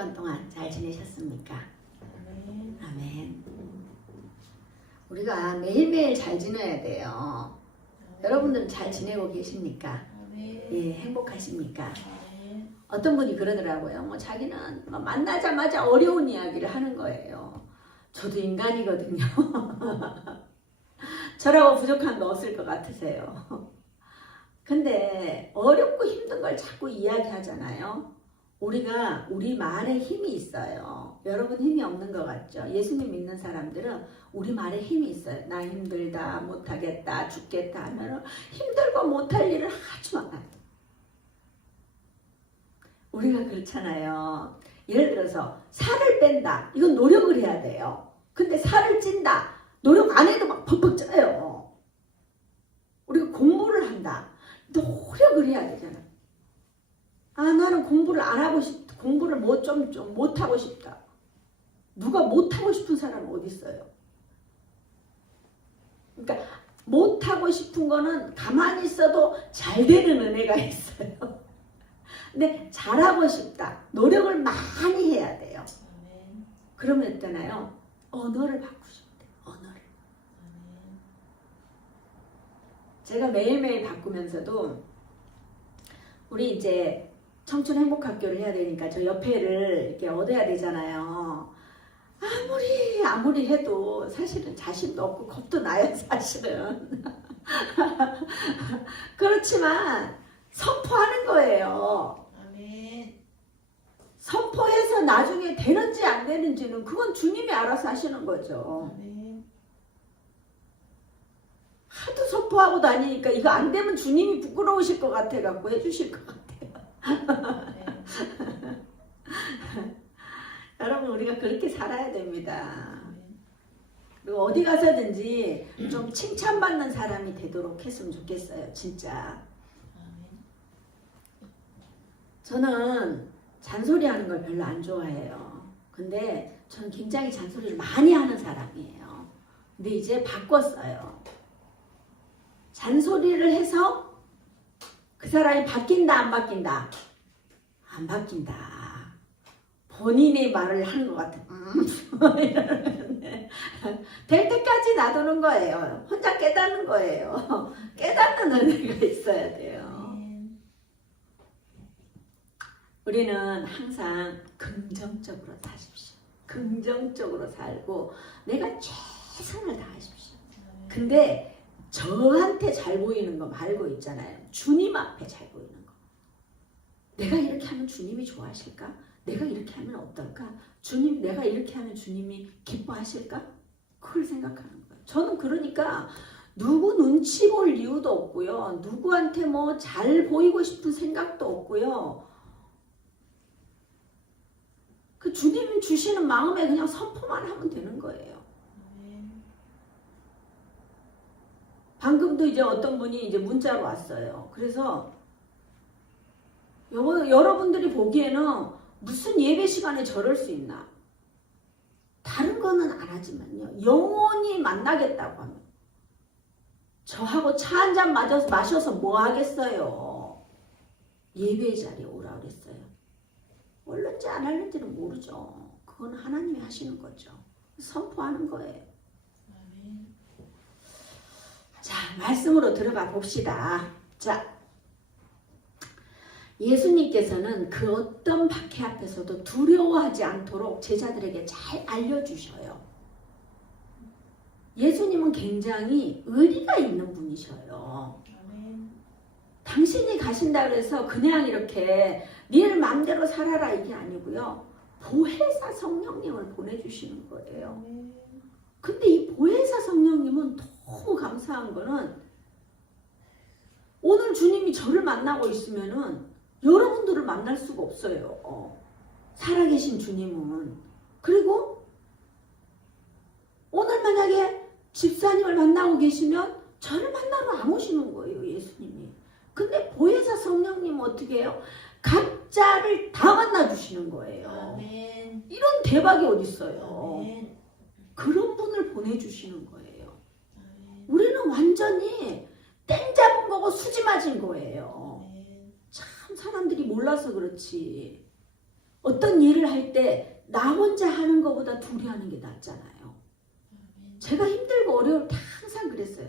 주간 동안 잘 지내셨습니까? 아멘. 우리가 매일매일 잘 지내야 돼요. 여러분들은 잘 지내고 계십니까? 예, 행복하십니까? 어떤 분이 그러더라고요. 뭐 자기는 만나자마자 어려운 이야기를 하는 거예요. 저도 인간이거든요. 저라고 부족한 거 없을 것 같으세요. 근데 어렵고 힘든 걸 자꾸 이야기하잖아요. 우리가 우리 말에 힘이 있어요. 여러분 힘이 없는 것 같죠? 예수님 믿는 사람들은 우리 말에 힘이 있어요. 나 힘들다, 못하겠다, 죽겠다 하면 힘들고 못할 일을 하지 말아요. 우리가 그렇잖아요. 예를 들어서 살을 뺀다. 이건 노력을 해야 돼요. 근데 살을 찐다. 노력 안 해도 막 벅벅 쪄요. 우리가 공부를 한다. 노력을 해야 되잖아. 아, 나는 공부를 안 하고 싶다. 공부를 좀 못하고 싶다. 누가 못하고 싶은 사람은 어디 있어요? 그러니까 못하고 싶은 거는 가만히 있어도 잘 되는 은혜가 있어요. 근데 잘하고 싶다. 노력을 많이 해야 돼요. 그러면 있잖아요. 언어를 바꾸고 싶대. 언어를. 제가 매일매일 바꾸면서도 우리 이제 청춘 행복학교를 해야 되니까 저 옆에를 이렇게 얻어야 되잖아요. 아무리 해도 사실은 자신도 없고 겁도 나요, 사실은. 그렇지만 선포하는 거예요. 선포해서 나중에 되는지 안 되는지는 그건 주님이 알아서 하시는 거죠. 하도 선포하고 다니니까 이거 안 되면 주님이 부끄러우실 것 같아 갖고 해주실 것 같아요. 여러분 우리가 그렇게 살아야 됩니다. 그리고 어디 가서든지 좀 칭찬받는 사람이 되도록 했으면 좋겠어요. 진짜. 저는 잔소리하는 걸 별로 안 좋아해요. 근데 저는 굉장히 잔소리를 많이 하는 사람이에요. 근데 이제 바꿨어요. 잔소리를 해서 그 사람이 바뀐다 안 바뀐다? 안 바뀐다. 본인의 말을 하는 것 같아. 될 때까지 놔두는 거예요. 혼자 깨닫는 거예요. 깨닫는 은혜가 있어야 돼요. 우리는 항상 긍정적으로 사십시오. 긍정적으로 살고 내가 최선을 다하십시오. 근데 저한테 잘 보이는 거 말고 있잖아요. 주님 앞에 잘 보이는 거. 내가 이렇게 하면 주님이 좋아하실까? 내가 이렇게 하면 어떨까? 내가 이렇게 하면 주님이 기뻐하실까? 그걸 생각하는 거예요. 저는 그러니까 누구 눈치 볼 이유도 없고요. 누구한테 뭐 잘 보이고 싶은 생각도 없고요. 그 주님이 주시는 마음에 그냥 선포만 하면 되는 거예요. 방금도 이제 어떤 분이 이제 문자로 왔어요. 그래서 여러분들이 보기에는 무슨 예배 시간에 저럴 수 있나? 다른 거는 안 하지만요. 영원히 만나겠다고 하면 저하고 차 한 잔 마셔서 뭐 하겠어요? 예배 자리에 오라 그랬어요. 올는지 안 할는지는 모르죠. 그건 하나님이 하시는 거죠. 선포하는 거예요. 자, 말씀으로 들어가 봅시다. 자, 예수님께서는 그 어떤 박해 앞에서도 두려워하지 않도록 제자들에게 잘 알려주셔요. 예수님은 굉장히 의리가 있는 분이셔요. 당신이 가신다 그래서 그냥 이렇게 네 마음대로 살아라 이게 아니고요. 보혜사 성령님을 보내주시는 거예요. 근데 이 보혜사 성령님은 너무 감사한 거는 오늘 주님이 저를 만나고 있으면은 여러분들을 만날 수가 없어요. 살아계신 주님은. 그리고 오늘 만약에 집사님을 만나고 계시면 저를 만나러 안 오시는 거예요. 예수님이. 근데 보혜사 성령님은 어떻게 해요? 각자를 다 만나주시는 거예요. 아멘. 이런 대박이 어디 있어요. 아멘. 그런 분을 보내주시는 거예요. 아멘. 우리는 완전히 땡 잡은 거고 수지 맞은 거예요. 아멘. 참 사람들이 몰라서 그렇지. 어떤 일을 할 때 나 혼자 하는 것보다 둘이 하는 게 낫잖아요. 제가 힘들고 어려울 때 항상 그랬어요.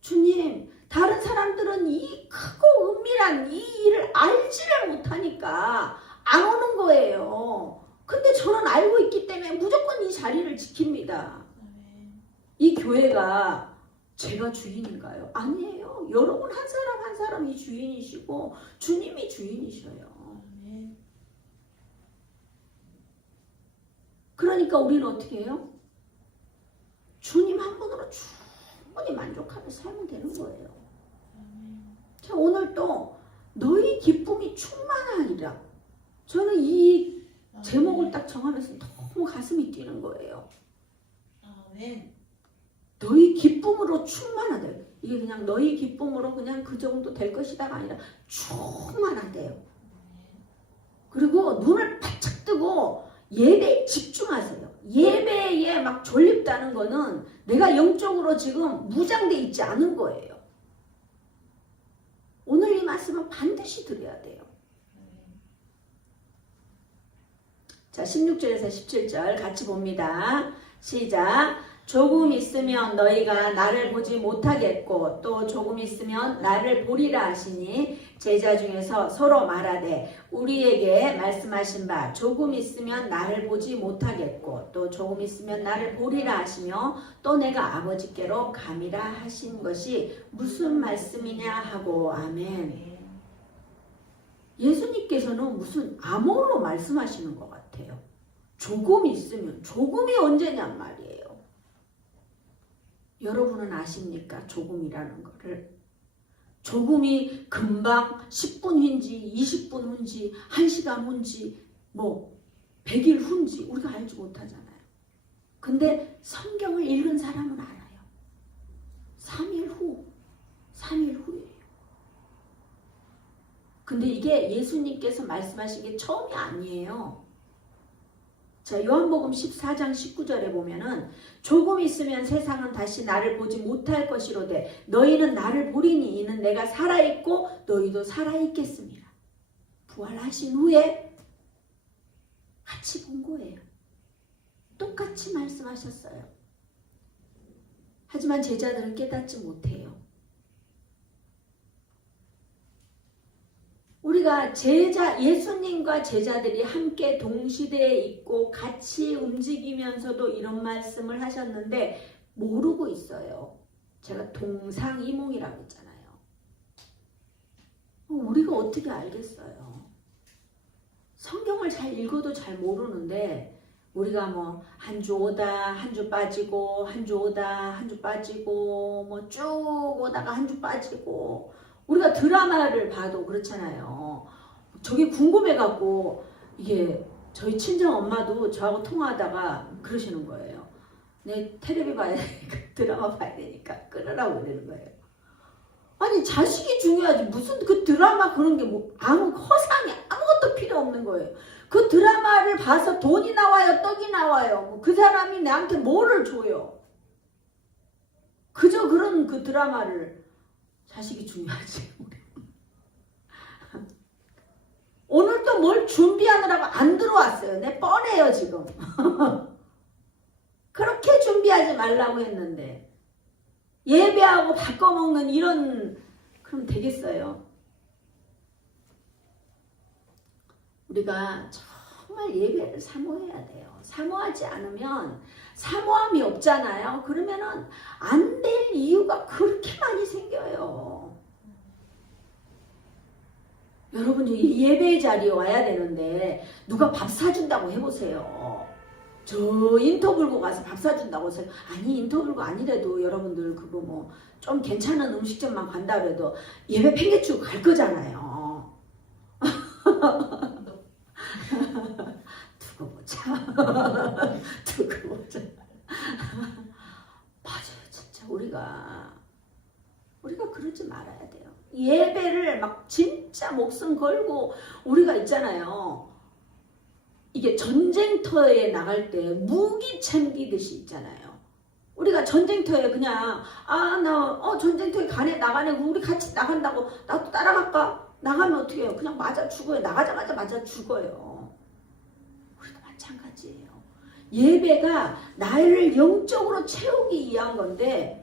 주님, 다른 사람들은 이 크고 은밀한 이 일을 알지를 못하니까 안 오는 거예요. 근데 저는 알고 있기 때문에 무조건 이 자리를 지킵니다. 이 교회가 제가 주인인가요? 아니에요. 여러분 한 사람 한 사람이 주인이시고 주님이 주인이셔요. 그러니까 우리는 어떻게 해요? 주님 한 분으로 충분히 만족하며 살면 되는 거예요. 자, 오늘 또 너희 기쁨이 충만하리라. 저는 이 제목을 딱 정하면서 너무 가슴이 뛰는 거예요. 너희 기쁨으로 충만하다. 이게 그냥 너희 기쁨으로 그냥 그 정도 될 것이다가 아니라 충만하대요. 그리고 눈을 바짝 뜨고 예배에 집중하세요. 예배에 막 졸립다는 거는 내가 영적으로 지금 무장돼 있지 않은 거예요. 오늘 이 말씀은 반드시 드려야 돼요. 자, 16절에서 17절 같이 봅니다. 시작. 조금 있으면 너희가 나를 보지 못하겠고 또 조금 있으면 나를 보리라 하시니 제자 중에서 서로 말하되 우리에게 말씀하신 바 조금 있으면 나를 보지 못하겠고 또 조금 있으면 나를 보리라 하시며 또 내가 아버지께로 감이라 하신 것이 무슨 말씀이냐 하고 아멘. 예수님께서는 무슨 암호로 말씀하시는 것 같아요. 조금 있으면 조금이 언제냔 말이에요. 여러분은 아십니까? 조금이라는 거를. 조금이 금방 10분 후인지 20분 후인지 1시간 후인지 뭐 100일 후인지 우리가 알지 못하잖아요. 근데 성경을 읽은 사람은 알아요. 3일 후예요. 근데 이게 예수님께서 말씀하신 게 처음이 아니에요. 자, 요한복음 14장 19절에 보면은 조금 있으면 세상은 다시 나를 보지 못할 것이로되 너희는 나를 보리니 이는 내가 살아있고 너희도 살아있겠습니다. 부활하신 후에 같이 본 거예요. 똑같이 말씀하셨어요. 하지만 제자들은 깨닫지 못해요. 우리가 예수님과 제자들이 함께 동시대에 있고 같이 움직이면서도 이런 말씀을 하셨는데 모르고 있어요. 제가 동상이몽이라고 했잖아요. 우리가 어떻게 알겠어요? 성경을 잘 읽어도 잘 모르는데 우리가 뭐 한 주 오다 한 주 빠지고 한 주 오다 한 주 빠지고 뭐 쭉 오다가 한 주 빠지고 우리가 드라마를 봐도 그렇잖아요. 저게 궁금해갖고 이게 저희 친정 엄마도 저하고 통화하다가 그러시는 거예요. 내 텔레비 봐야 되니까 드라마 봐야 되니까 끊으라고 그러는 거예요. 아니 자식이 중요하지 무슨 그 드라마 그런 게 뭐 아무 허상이 아무것도 필요 없는 거예요. 그 드라마를 봐서 돈이 나와요 떡이 나와요. 뭐 그 사람이 나한테 뭐를 줘요. 그저 그런 그 드라마를 자식이 중요하지. 오늘 또 뭘 준비하느라고 안 들어왔어요. 내 뻔해요 지금. 그렇게 준비하지 말라고 했는데 예배하고 바꿔먹는 이런 그럼 되겠어요? 우리가 정말 예배를 사모해야 돼요. 사모하지 않으면 사모함이 없잖아요. 그러면은 안 될 이유가 그렇게 많이 생겨요. 여러분 예배 자리에 와야 되는데 누가 밥 사준다고 해보세요. 저 인터 불고 가서 밥 사준다고 해서 아니 인터 불고 아니래도 여러분들 그거 뭐 좀 괜찮은 음식점만 간다 그래도 예배 팽개치고 갈 거잖아요. 두고 보자. 두고 보자. 맞아요. 진짜 우리가 그러지 말아야 돼요. 예배를 막 진짜 목숨 걸고 우리가 있잖아요. 이게 전쟁터에 나갈 때 무기 챙기듯이 있잖아요. 우리가 전쟁터에 그냥 나 전쟁터에 나가네 우리 같이 나간다고 나도 따라갈까? 나가면 어떻게 해요? 그냥 맞아 죽어요. 나가자마자 맞아 죽어요. 예배가 나를 영적으로 채우기 위한 건데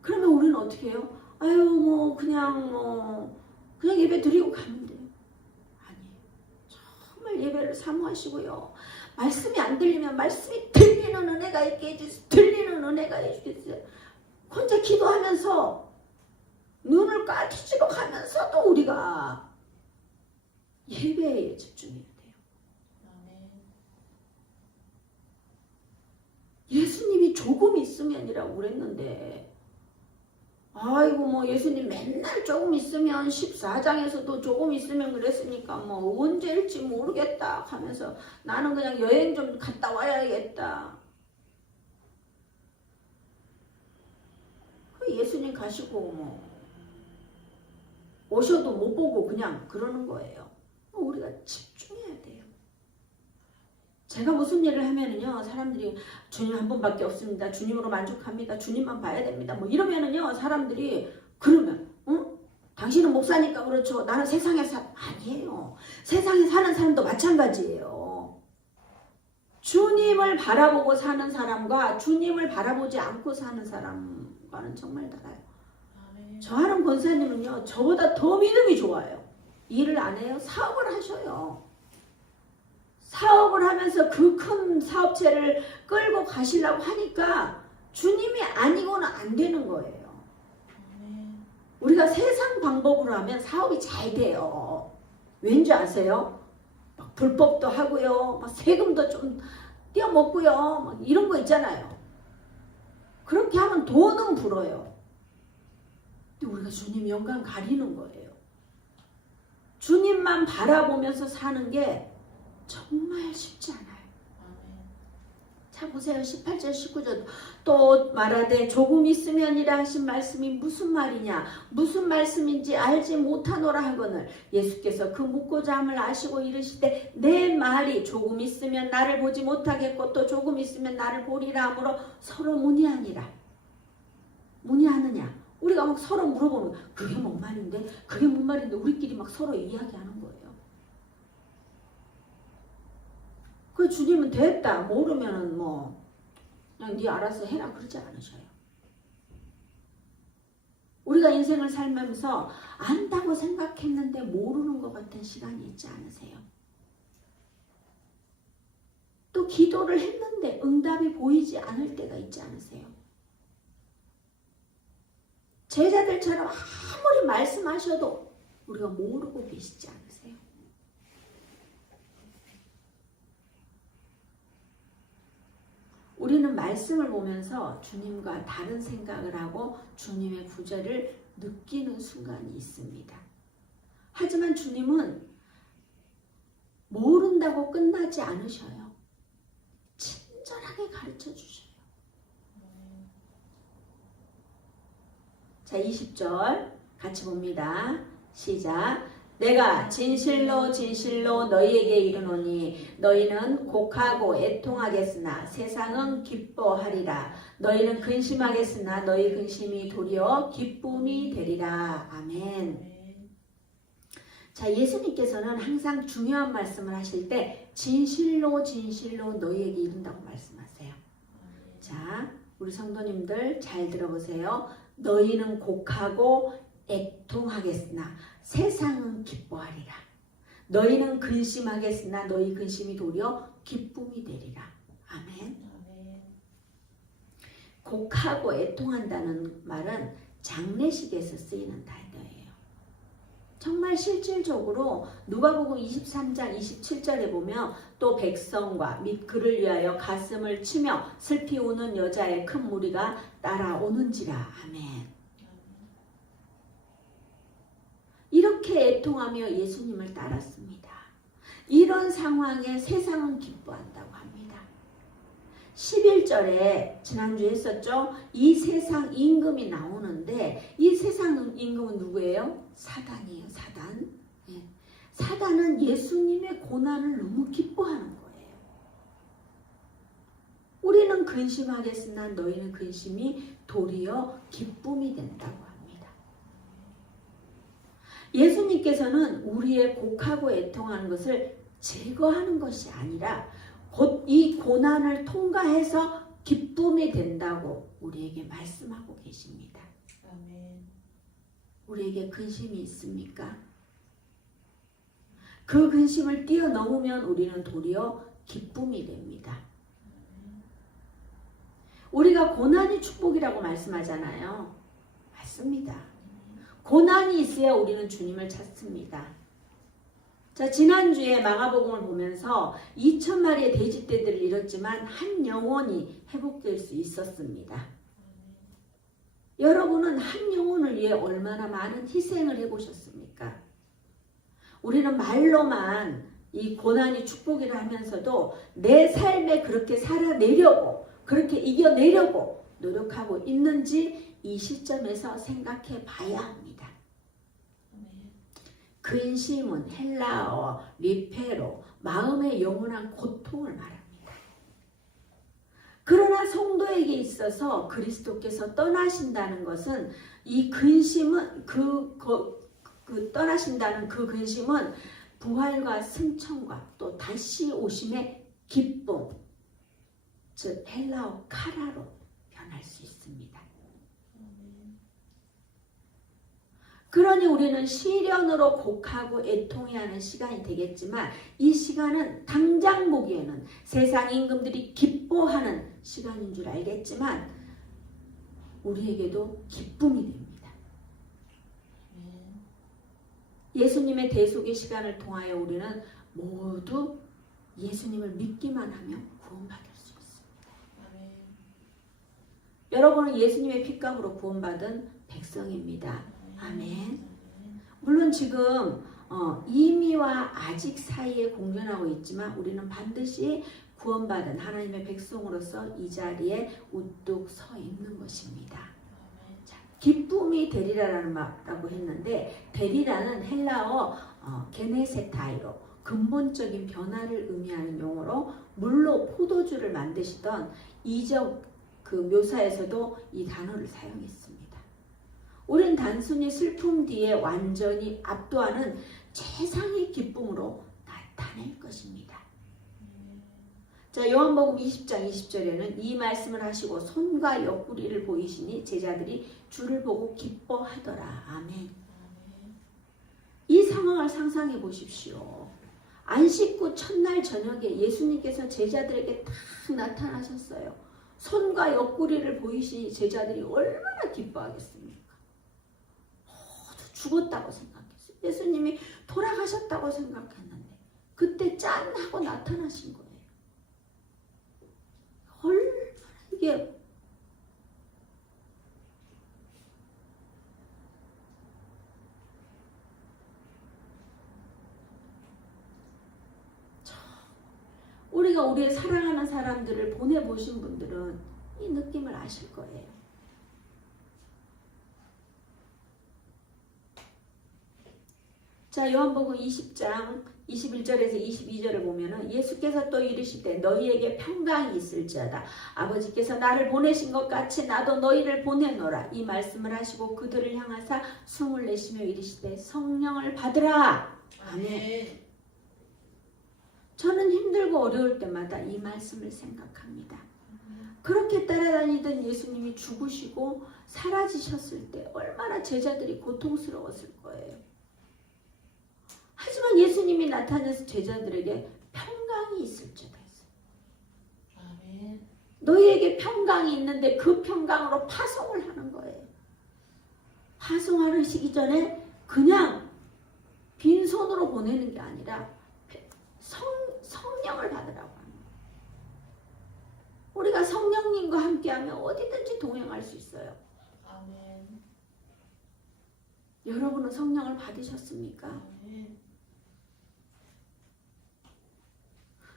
그러면 우리는 어떻게 해요? 아유 뭐 그냥 예배 드리고 가면 돼요. 아니에요. 정말 예배를 사모하시고요. 말씀이 안 들리면 말씀이 들리는 은혜가 있게 해주세요. 들리는 은혜가 해주세요. 혼자 기도하면서 눈을 까뒤집어 가면서도 우리가 예배에 집중해야 돼요. 예수님이 조금 있으면이라고 그랬는데 아이고 뭐 예수님 맨날 조금 있으면 14장에서도 조금 있으면 그랬으니까 뭐 언제일지 모르겠다 하면서 나는 그냥 여행 좀 갔다 와야겠다. 예수님 가시고 뭐 오셔도 못 보고 그냥 그러는 거예요. 우리가 집중해야 돼요. 제가 무슨 일을 하면은요 사람들이 주님 한 분밖에 없습니다. 주님으로 만족합니다. 주님만 봐야 됩니다. 뭐 이러면은요 사람들이 그러면 당신은 목사니까 그렇죠. 나는 세상에 아니에요. 세상에 사는 사람도 마찬가지예요. 주님을 바라보고 사는 사람과 주님을 바라보지 않고 사는 사람과는 정말 달라요. 저하는 권사님은요 저보다 더 믿음이 좋아요. 일을 안 해요. 사업을 하셔요. 사업을 하면서 그 큰 사업체를 끌고 가시려고 하니까 주님이 아니고는 안 되는 거예요. 우리가 세상 방법으로 하면 사업이 잘 돼요. 왠지 아세요? 막 불법도 하고요. 막 세금도 좀 떼어먹고요. 막 이런 거 있잖아요. 그렇게 하면 돈은 불어요. 근데 우리가 주님 영광 가리는 거예요. 주님만 바라보면서 사는 게 정말 쉽지 않아요. 자 보세요. 18절 19절 또 말하되 조금 있으면이라 하신 말씀이 무슨 말이냐 무슨 말씀인지 알지 못하노라 하거늘 예수께서 그 묻고자 함을 아시고 이르시되 내 말이 조금 있으면 나를 보지 못하겠고 또 조금 있으면 나를 보리라 하므로 서로 문의하니라. 문의하느냐 우리가 막 서로 물어보는 그게 뭔 말인데 그게 뭔 말인데 우리끼리 막 서로 이야기하는 거예요. 그 주님은 됐다 모르면은 뭐 그냥 네 알아서 해라 그러지 않으셔요. 우리가 인생을 살면서 안다고 생각했는데 모르는 것 같은 시간이 있지 않으세요? 또 기도를 했는데 응답이 보이지 않을 때가 있지 않으세요? 제자들처럼 아무리 말씀하셔도 우리가 모르고 계시지 않으세요? 우리는 말씀을 보면서 주님과 다른 생각을 하고 주님의 구절을 느끼는 순간이 있습니다. 하지만 주님은 모른다고 끝나지 않으셔요. 친절하게 가르쳐 주셔요. 자, 20절 같이 봅니다. 시작. 내가 진실로 진실로 너희에게 이르노니 너희는 곡하고 애통하겠으나 세상은 기뻐하리라. 너희는 근심하겠으나 너희 근심이 도리어 기쁨이 되리라. 아멘. 자, 예수님께서는 항상 중요한 말씀을 하실 때 진실로 진실로 너희에게 이른다고 말씀하세요. 자, 우리 성도님들 잘 들어보세요. 너희는 곡하고 애통하겠으나 세상은 기뻐하리라. 너희는 근심하겠으나 너희 근심이 도리어 기쁨이 되리라. 아멘. 곡하고 애통한다는 말은 장례식에서 쓰이는 단어예요. 정말 실질적으로 누가복음 23장 27절에 보면 또 백성과 및 그를 위하여 가슴을 치며 슬피 우는 여자의 큰 무리가 따라오는지라. 아멘. 이렇게 애통하며 예수님을 따랐습니다. 이런 상황에 세상은 기뻐한다고 합니다. 11절에 지난주에 했었죠. 이 세상 임금이 나오는데 이 세상 임금은 누구예요? 사단이에요. 사단. 네. 사단은 예수님의 고난을 너무 기뻐하는 거예요. 우리는 근심하겠으나 너희는 근심이 도리어 기쁨이 된다고 합니다. 예수님께서는 우리의 곡하고 애통하는 것을 제거하는 것이 아니라 곧 이 고난을 통과해서 기쁨이 된다고 우리에게 말씀하고 계십니다. 아멘. 우리에게 근심이 있습니까? 그 근심을 뛰어넘으면 우리는 도리어 기쁨이 됩니다. 우리가 고난이 축복이라고 말씀하잖아요. 맞습니다. 고난이 있어야 우리는 주님을 찾습니다. 자, 지난주에 마가복음을 보면서 2,000마리의 돼지떼들을 잃었지만 한 영혼이 회복될 수 있었습니다. 여러분은 한 영혼을 위해 얼마나 많은 희생을 해보셨습니까? 우리는 말로만 이 고난이 축복이라 하면서도 내 삶에 그렇게 살아내려고, 그렇게 이겨내려고 노력하고 있는지 이 시점에서 생각해 봐야 합니다. 근심은 헬라어 리페로 마음의 영원한 고통을 말합니다. 그러나 성도에게 있어서 그리스도께서 떠나신다는 것은 이 근심은 떠나신다는 그 근심은 부활과 승천과 또 다시 오심의 기쁨, 즉 헬라어 카라로 변할 수 있습니다. 그러니 우리는 시련으로 곡하고 애통해하는 시간이 되겠지만 이 시간은 당장 보기에는 세상 임금들이 기뻐하는 시간인 줄 알겠지만 우리에게도 기쁨이 됩니다. 예수님의 대속의 시간을 통하여 우리는 모두 예수님을 믿기만 하면 구원받을 수 있습니다. 여러분은 예수님의 핏값으로 구원받은 백성입니다. 아멘. 물론 지금 이미와 아직 사이에 공존하고 있지만 우리는 반드시 구원받은 하나님의 백성으로서 이 자리에 우뚝 서 있는 것입니다. 자, 기쁨이 되리라라는 말이라고 했는데 되리라는 헬라어 게네세타이로 근본적인 변화를 의미하는 용어로 물로 포도주를 만드시던 이적 그 묘사에서도 이 단어를 사용했습니다. 우린 단순히 슬픔 뒤에 완전히 압도하는 최상의 기쁨으로 나타낼 것입니다. 자, 요한복음 20장 20절에는 이 말씀을 하시고 손과 옆구리를 보이시니 제자들이 주를 보고 기뻐하더라. 아멘. 이 상황을 상상해 보십시오. 안식구 첫날 저녁에 예수님께서 제자들에게 딱 나타나셨어요. 손과 옆구리를 보이시니 제자들이 얼마나 기뻐하겠습니까? 죽었다고 생각했어요. 예수님이 돌아가셨다고 생각했는데 그때 짠 하고 나타나신 거예요. 얼마나 이게 우리가 우리의 사랑하는 사람들을 보내보신 분들은 이 느낌을 아실 거예요. 자, 요한복음 20장 21절에서 22절을 보면은 예수께서 또 이르시되 너희에게 평강이 있을지어다. 아버지께서 나를 보내신 것 같이 나도 너희를 보내노라. 이 말씀을 하시고 그들을 향하사 숨을 내쉬며 이르시되 성령을 받으라. 아멘. 저는 힘들고 어려울 때마다 이 말씀을 생각합니다. 그렇게 따라다니던 예수님이 죽으시고 사라지셨을 때 얼마나 제자들이 고통스러웠을 거예요. 하지만 예수님이 나타나서 제자들에게 평강이 있을지어다 했어요. 아멘. 너희에게 평강이 있는데 그 평강으로 파송을 하는 거예요. 파송하시기 전에 그냥 빈손으로 보내는 게 아니라 성령을 받으라고 하는 거예요. 우리가 성령님과 함께하면 어디든지 동행할 수 있어요. 아멘. 여러분은 성령을 받으셨습니까? 아멘.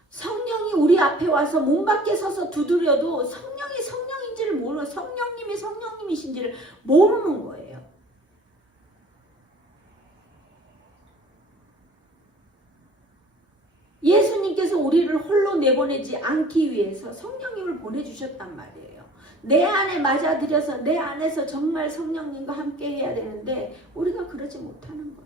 성령이 우리 앞에 와서 문 밖에 서서 두드려도 성령이 성령인지를 모르고 성령님이 성령님이신지를 모르는 거예요. 예수님께서 우리를 홀로 내보내지 않기 위해서 성령님을 보내주셨단 말이에요. 내 안에 맞아들여서 내 안에서 정말 성령님과 함께 해야 되는데 우리가 그러지 못하는 거예요.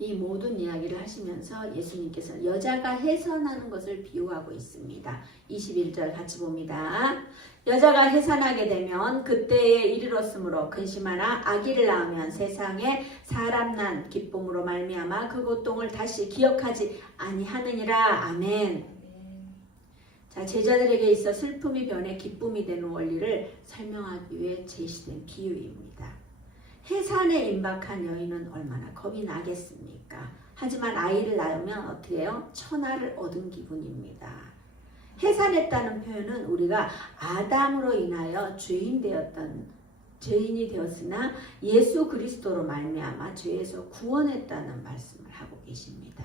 이 모든 이야기를 하시면서 예수님께서 여자가 해산하는 것을 비유하고 있습니다. 21절 같이 봅니다. 여자가 해산하게 되면 그때에 이르렀으므로 근심하나 아기를 낳으면 세상에 사람 난 기쁨으로 말미암아 그 고통을 다시 기억하지 아니하느니라. 아멘. 자, 제자들에게 있어 슬픔이 변해 기쁨이 되는 원리를 설명하기 위해 제시된 비유입니다. 해산에 임박한 여인은 얼마나 겁이 나겠습니까? 하지만 아이를 낳으면 어떻게 해요? 천하를 얻은 기분입니다. 해산했다는 표현은 우리가 아담으로 인하여 죄인이 되었으나 예수 그리스도로 말미암아 죄에서 구원했다는 말씀을 하고 계십니다.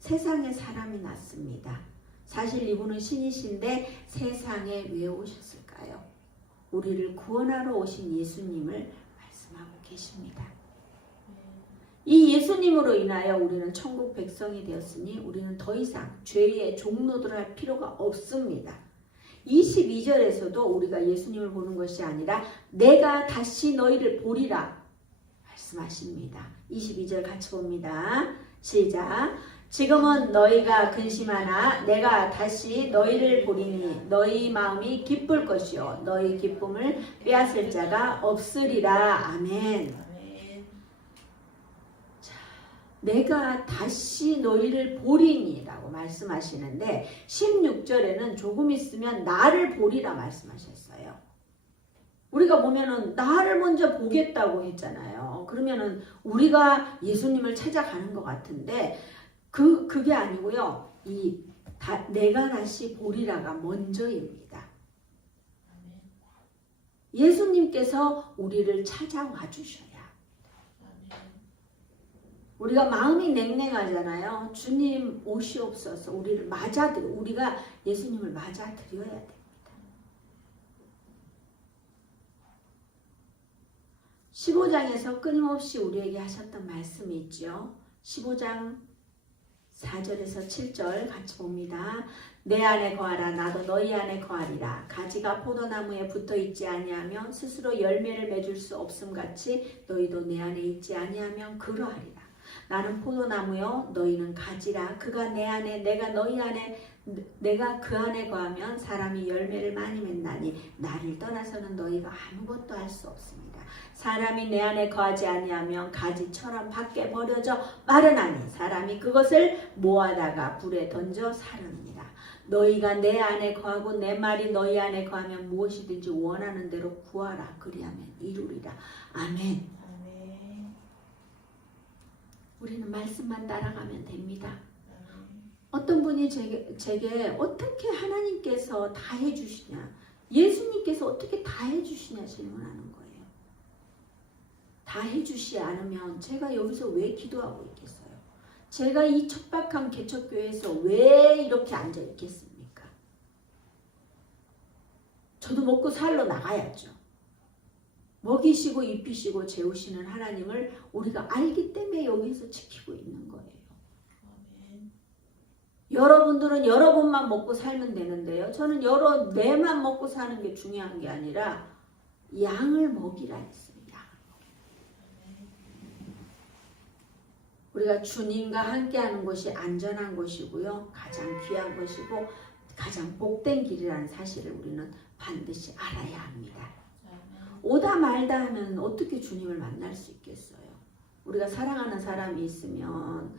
세상에 사람이 났습니다. 사실 이분은 신이신데 세상에 왜 오셨을까요? 우리를 구원하러 오신 예수님을 말씀하고 계십니다. 이 예수님으로 인하여 우리는 천국 백성이 되었으니 우리는 더 이상 죄의 종노들 할 필요가 없습니다. 22절에서도 우리가 예수님을 보는 것이 아니라 내가 다시 너희를 보리라 말씀하십니다. 22절 같이 봅니다. 시작. 지금은 너희가 근심하나 내가 다시 너희를 보리니 너희 마음이 기쁠 것이요 너희 기쁨을 빼앗을 자가 없으리라. 아멘. 내가 다시 너희를 보리니 라고 말씀하시는데 16절에는 조금 있으면 나를 보리라 말씀하셨어요. 우리가 보면은 나를 먼저 보겠다고 했잖아요. 그러면은 우리가 예수님을 찾아가는 것 같은데 그게 아니고요. 내가 다시 보리라가 먼저입니다. 예수님께서 우리를 찾아와 주셔야. 우리가 마음이 냉랭하잖아요. 주님 오시옵소서. 우리가 예수님을 맞아드려야 됩니다. 15장에서 끊임없이 우리에게 하셨던 말씀이 있죠. 15장 4절에서 7절 같이 봅니다. 내 안에 거하라 나도 너희 안에 거하리라. 가지가 포도나무에 붙어있지 아니하면 스스로 열매를 맺을 수 없음같이 너희도 내 안에 있지 아니하면 그러하리라. 나는 포도나무요 너희는 가지라. 그가 내 안에 내가 너희 안에 내가 그 안에 거하면 사람이 열매를 많이 맺나니 나를 떠나서는 너희가 아무것도 할 수 없습니다. 사람이 내 안에 거하지 아니하면 가지처럼 밖에 버려져 마르나니 사람이 그것을 모아다가 불에 던져 사릅니다. 너희가 내 안에 거하고 내 말이 너희 안에 거하면 무엇이든지 원하는 대로 구하라. 그리하면 이루리라. 아멘. 우리는 말씀만 따라가면 됩니다. 어떤 분이 제게 어떻게 하나님께서 다 해주시냐, 예수님께서 어떻게 다 해주시냐 질문하는 거예요. 다 해주시지 않으면 제가 여기서 왜 기도하고 있겠어요? 제가 이 척박한 개척교회에서 왜 이렇게 앉아 있겠습니까? 저도 먹고 살러 나가야죠. 먹이시고 입히시고 재우시는 하나님을 우리가 알기 때문에 여기서 지키고 있는 거예요. 여러분들은 여러분만 먹고 살면 되는데요. 저는 내만 먹고 사는 게 중요한 게 아니라 양을 먹이라 했어요. 우리가 주님과 함께하는 것이 안전한 것이고요. 가장 귀한 것이고 가장 복된 길이라는 사실을 우리는 반드시 알아야 합니다. 오다 말다 하면 어떻게 주님을 만날 수 있겠어요? 우리가 사랑하는 사람이 있으면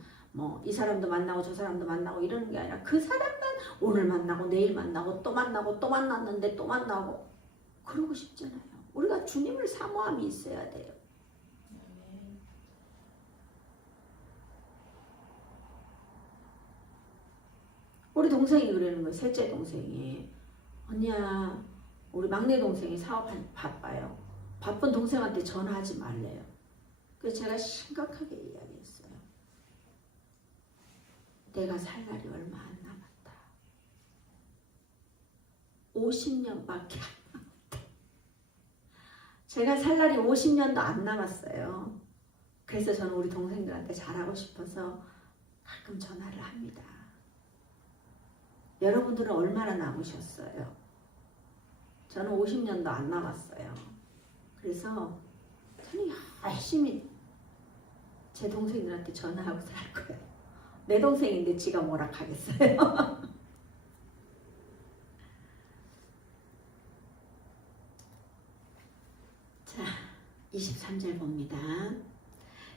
이 사람도 만나고 저 사람도 만나고 이러는 게 아니라 그 사람만 오늘 만나고 내일 만나고 또 만나고 또 만났는데 또 만나고 그러고 싶잖아요. 우리가 주님을 사모함이 있어야 돼요. 우리 동생이 그러는 거예요. 셋째 동생이. 언니야, 우리 막내 동생이 사업 바빠요. 바쁜 동생한테 전화하지 말래요. 그래서 제가 심각하게 이야기했어요. 내가 살 날이 얼마 안 남았다. 50년밖에 안 남았다. 제가 살 날이 50년도 안 남았어요. 그래서 저는 우리 동생들한테 잘하고 싶어서 가끔 전화를 합니다. 여러분들은 얼마나 남으셨어요? 저는 50년도 안 남았어요. 그래서 저는 열심히 제 동생들한테 전화하고 살 거예요. 내 동생인데 지가 뭐라 하겠어요. 자, 23절 봅니다.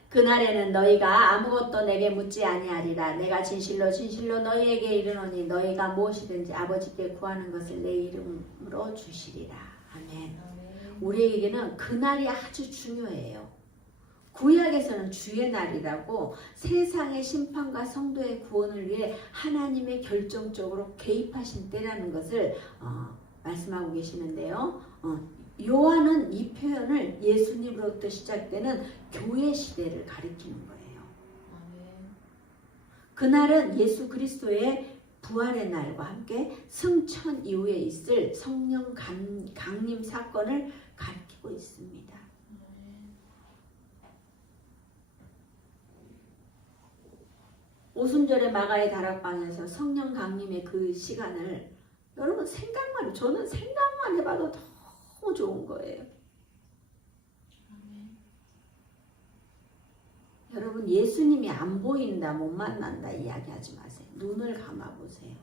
그날에는 너희가 아무것도 내게 묻지 아니하리라. 내가 진실로 진실로 너희에게 이르노니 너희가 무엇이든지 아버지께 구하는 것을 내 이름으로 주시리라. 아멘. 우리에게는 그날이 아주 중요해요. 구약에서는 주의 날이라고 세상의 심판과 성도의 구원을 위해 하나님의 결정적으로 개입하신 때라는 것을 말씀하고 계시는데요. 요한은 이 표현을 예수님으로부터 시작되는 교회 시대를 가리키는 거예요. 그날은 예수 그리스도의 부활의 날과 함께 승천 이후에 있을 성령 강림 사건을 가리키고 있습니다. 오순절의 마가의 다락방에서 성령 강림의 그 시간을 여러분 저는 생각만 해봐도 너무 좋은 거예요. 여러분 예수님이 안 보인다, 못 만난다 이야기하지 마세요. 눈을 감아보세요.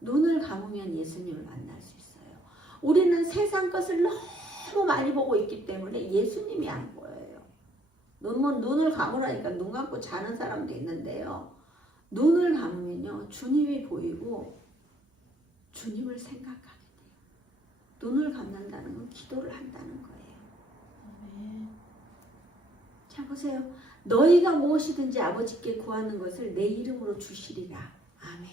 눈을 감으면 예수님을 만날 수 있어요. 우리는 세상 것을 너무 많이 보고 있기 때문에 예수님이 안 보여요. 눈을 감으라니까 눈 감고 자는 사람도 있는데요. 눈을 감으면요 주님이 보이고 주님을 생각하게 돼요. 눈을 감는다는 건 기도를 한다는 거예요. 자 보세요. 너희가 무엇이든지 아버지께 구하는 것을 내 이름으로 주시리라. 아멘.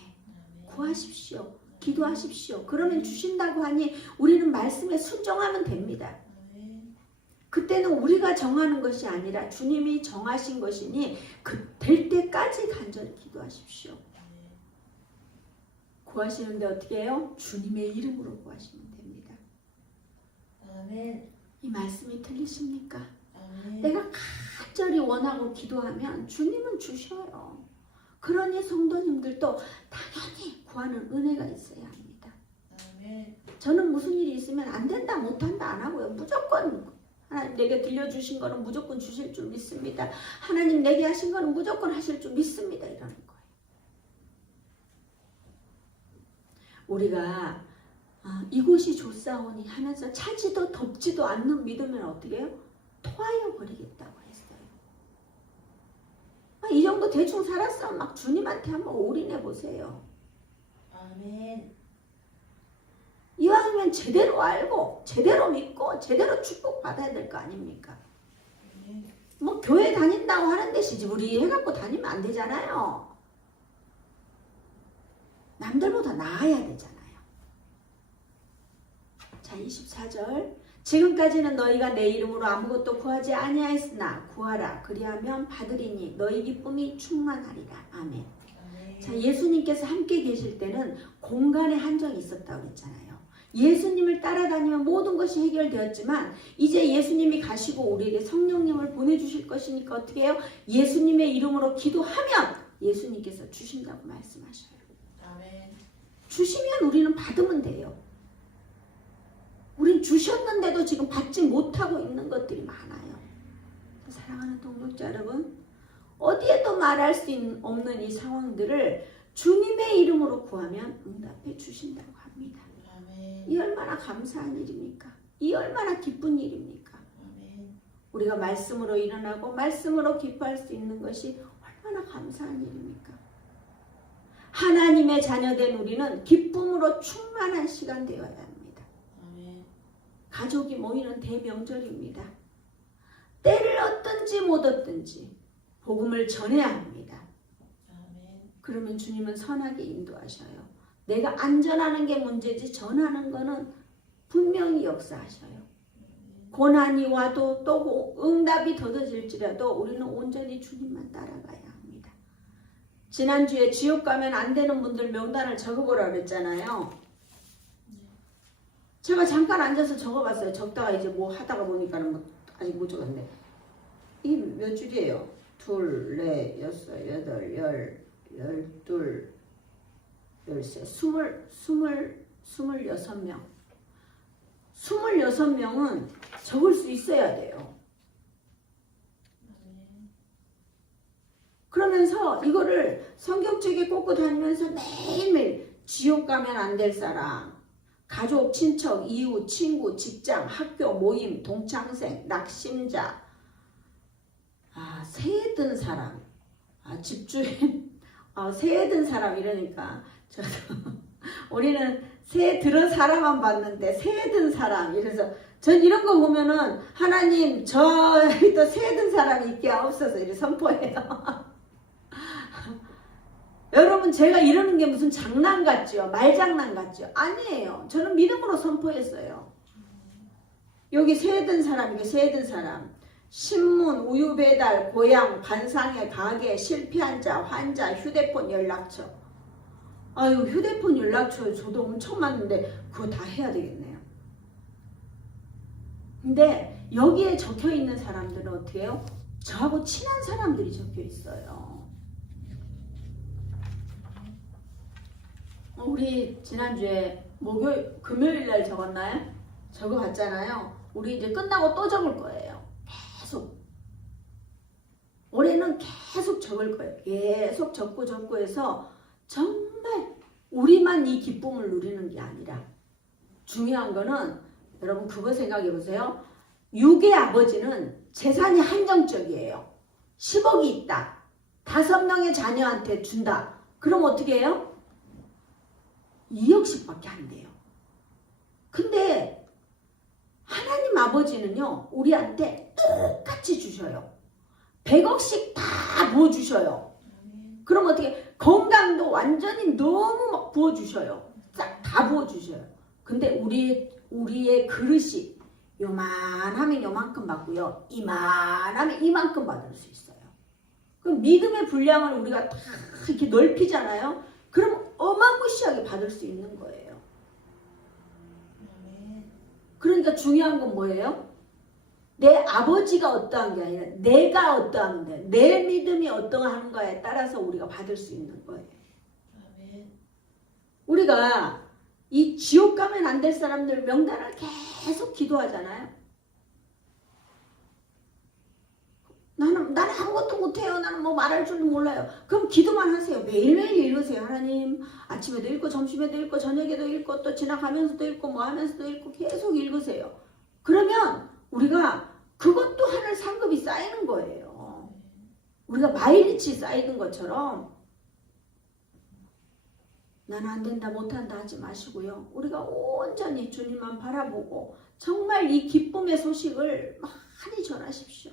구하십시오. 기도하십시오. 그러면 주신다고 하니 우리는 말씀에 순종하면 됩니다. 그때는 우리가 정하는 것이 아니라 주님이 정하신 것이니 될 때까지 간절히 기도하십시오. 구하시는데 어떻게 해요? 주님의 이름으로 구하시면 됩니다. 아멘. 이 말씀이 들리십니까? 아멘. 내가 간절히 원하고 기도하면 주님은 주셔요. 그러니 성도님들도 당연히 구하는 은혜가 있어야 합니다. 아멘. 저는 무슨 일이 있으면 안 된다, 못한다 안 하고요. 무조건 하나님 내게 들려주신 거는 무조건 주실 줄 믿습니다. 하나님 내게 하신 거는 무조건 하실 줄 믿습니다. 이러는 거예요. 이고가 이곳이 좋사오니 하면서 차지도 덥지도 않는 믿으면 어떻게 해요? 토하여 버리겠다고 했어요. 이 정도 대충 살았으면 막 주님한테 한번 올인해 보세요. 아멘. 이왕이면 제대로 알고 제대로 믿고 제대로 축복받아야 될 거 아닙니까? 뭐 교회 다닌다고 하는데 시집으리 해갖고 다니면 안 되잖아요. 남들보다 나아야 되잖아요. 자 24절 지금까지는 너희가 내 이름으로 아무것도 구하지 아니하였으나 구하라 그리하면 받으리니 너희 기쁨이 충만하리라. 아멘. 자 예수님께서 함께 계실 때는 공간의 한정이 있었다고 했잖아요. 예수님을 따라다니면 모든 것이 해결되었지만 이제 예수님이 가시고 우리에게 성령님을 보내주실 것이니까 어떻게 해요? 예수님의 이름으로 기도하면 예수님께서 주신다고 말씀하셔요. 아멘. 주시면 우리는 받으면 돼요. 우린 주셨는데도 지금 받지 못하고 있는 것들이 많아요. 사랑하는 동역자 여러분, 어디에도 말할 수 없는 이 상황들을 주님의 이름으로 구하면 응답해 주신다고 합니다. 이 얼마나 감사한 일입니까? 이 얼마나 기쁜 일입니까? 우리가 말씀으로 일어나고 말씀으로 기뻐할 수 있는 것이 얼마나 감사한 일입니까? 하나님의 자녀된 우리는 기쁨으로 충만한 시간 되어야 합니다. 가족이 모이는 대명절입니다. 때를 얻든지 못 얻든지 복음을 전해야 합니다. 그러면 주님은 선하게 인도하셔요. 내가 안전하는 게 문제지 전하는 거는 분명히 역사하셔요. 고난이 와도 또 응답이 더뎌질지라도 우리는 온전히 주님만 따라가야 합니다. 지난주에 지옥 가면 안 되는 분들 명단을 적어보라 그랬잖아요. 제가 잠깐 앉아서 적어봤어요. 적다가 이제 뭐 하다가 보니까는 뭐 아직 못 적었네. 이게 몇 줄이에요? 2, 4, 6, 8, 10, 12, 13, 26명. 26명은 적을 수 있어야 돼요. 그러면서 이거를 성경책에 꽂고 다니면서 매일매일 지옥 가면 안 될 사람, 가족, 친척, 이웃, 친구, 직장, 학교, 모임, 동창생, 낙심자, 새해 든 사람, 집주인, 새해 든 사람 이러니까 저도 우리는 새해 들은 사람만 봤는데 새해 든 사람 이래서 전 이런 거 보면은 하나님 저희도 새해 든 사람이 있게 없어서 이렇게 선포해요. 여러분 제가 이러는 게 무슨 장난 같죠? 말장난 같죠? 아니에요. 저는 믿음으로 선포했어요. 여기 새해 든 사람, 이게 새해 든 사람. 신문, 우유 배달, 고향, 반상회, 가게, 실패한 자, 환자, 휴대폰 연락처. 아유, 휴대폰 연락처 저도 엄청 많은데 그거 다 해야 되겠네요. 근데 여기에 적혀 있는 사람들은 어떻게 해요? 저하고 친한 사람들이 적혀 있어요. 우리 지난주에 금요일 날 적었나요? 적어봤잖아요. 우리 이제 끝나고 또 적을 거예요. 계속. 올해는 계속 적을 거예요. 계속 적고 해서 정말 우리만 이 기쁨을 누리는 게 아니라 중요한 거는 여러분 그거 생각해 보세요. 육의 아버지는 재산이 한정적이에요. 10억이 있다. 5명의 자녀한테 준다. 그럼 어떻게 해요? 2억씩밖에 안 돼요. 근데 하나님 아버지는요. 우리한테 똑같이 주셔요. 100억씩 다 부어주셔요. 그럼 어떻게 건강도 완전히 너무 막 부어주셔요. 싹 다 부어주셔요. 근데 우리의 그릇이 요만하면 요만큼 받고요. 이만하면 이만큼 받을 수 있어요. 그럼 믿음의 분량을 우리가 다 이렇게 넓히잖아요. 그럼 어마무시하게 받을 수 있는 거예요. 그러니까 중요한 건 뭐예요? 내 아버지가 어떠한 게 아니라 내가 어떠한데 내 믿음이 어떠한가에 따라서 우리가 받을 수 있는 거예요. 우리가 이 지옥 가면 안 될 사람들 명단을 계속 기도하잖아요. 나는 아무것도 못해요. 나는 뭐 말할 줄도 몰라요. 그럼 기도만 하세요. 매일매일 읽으세요. 하나님 아침에도 읽고 점심에도 읽고 저녁에도 읽고 또 지나가면서도 읽고 뭐 하면서도 읽고 계속 읽으세요. 그러면 우리가 그것도 하늘 상급이 쌓이는 거예요. 우리가 마일리지 쌓이는 것처럼 나는 안 된다 못한다 하지 마시고요. 우리가 온전히 주님만 바라보고 정말 이 기쁨의 소식을 많이 전하십시오.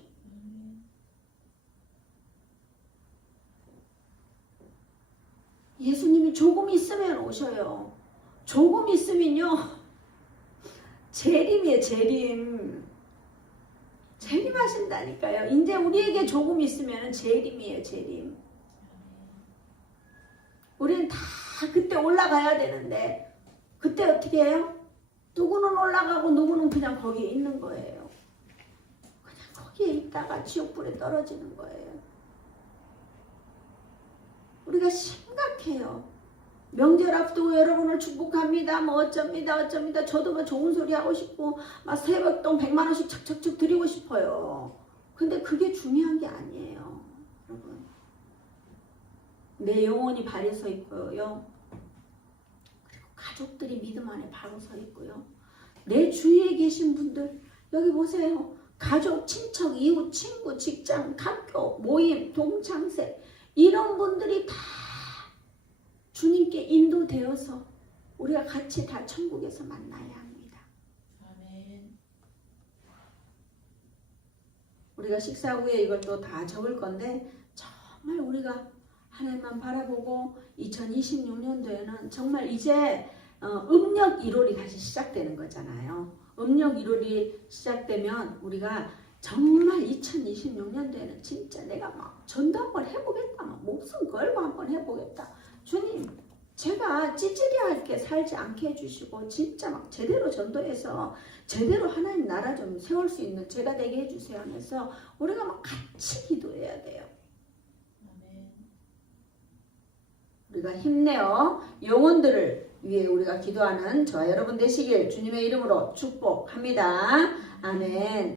예수님이 조금 있으면 오셔요. 조금 있으면요. 재림이에요. 재림하신다니까요. 이제 우리에게 조금 있으면 재림이에요. 재림. 우리는 다 그때 올라가야 되는데 그때 어떻게 해요? 누구는 올라가고 누구는 그냥 거기에 있는 거예요. 그냥 거기에 있다가 지옥불에 떨어지는 거예요. 우리가 심각해요. 명절 앞두고 여러분을 축복합니다. 뭐 어쩝니다. 저도 뭐 좋은 소리 하고 싶고 막 세뱃돈 100만 원씩 척척척 드리고 싶어요. 근데 그게 중요한 게 아니에요. 여러분. 내 영혼이 발에 서 있고요. 그리고 가족들이 믿음 안에 바로 서 있고요. 내 주위에 계신 분들 여기 보세요. 가족, 친척, 이웃, 친구, 직장, 학교, 모임, 동창생 이런 분들이 다 주님께 인도되어서 우리가 같이 다 천국에서 만나야 합니다. 아멘. 우리가 식사 후에 이걸 또 다 적을 건데 정말 우리가 하나님만 바라보고 2026년도에는 정말 이제 음력 1월이 다시 시작되는 거잖아요. 음력 1월이 시작되면 우리가 정말 2026년도에는 진짜 내가 막 전도 한번 해보겠다. 막 목숨 걸고 한번 해보겠다. 주님 제가 찌질이하게 살지 않게 해주시고 진짜 막 제대로 전도해서 제대로 하나님 나라 좀 세울 수 있는 제가 되게 해주세요 하면서 우리가 막 같이 기도해야 돼요. 우리가 힘내어 영혼들을 위해 우리가 기도하는 저와 여러분 되시길 주님의 이름으로 축복합니다. 아멘.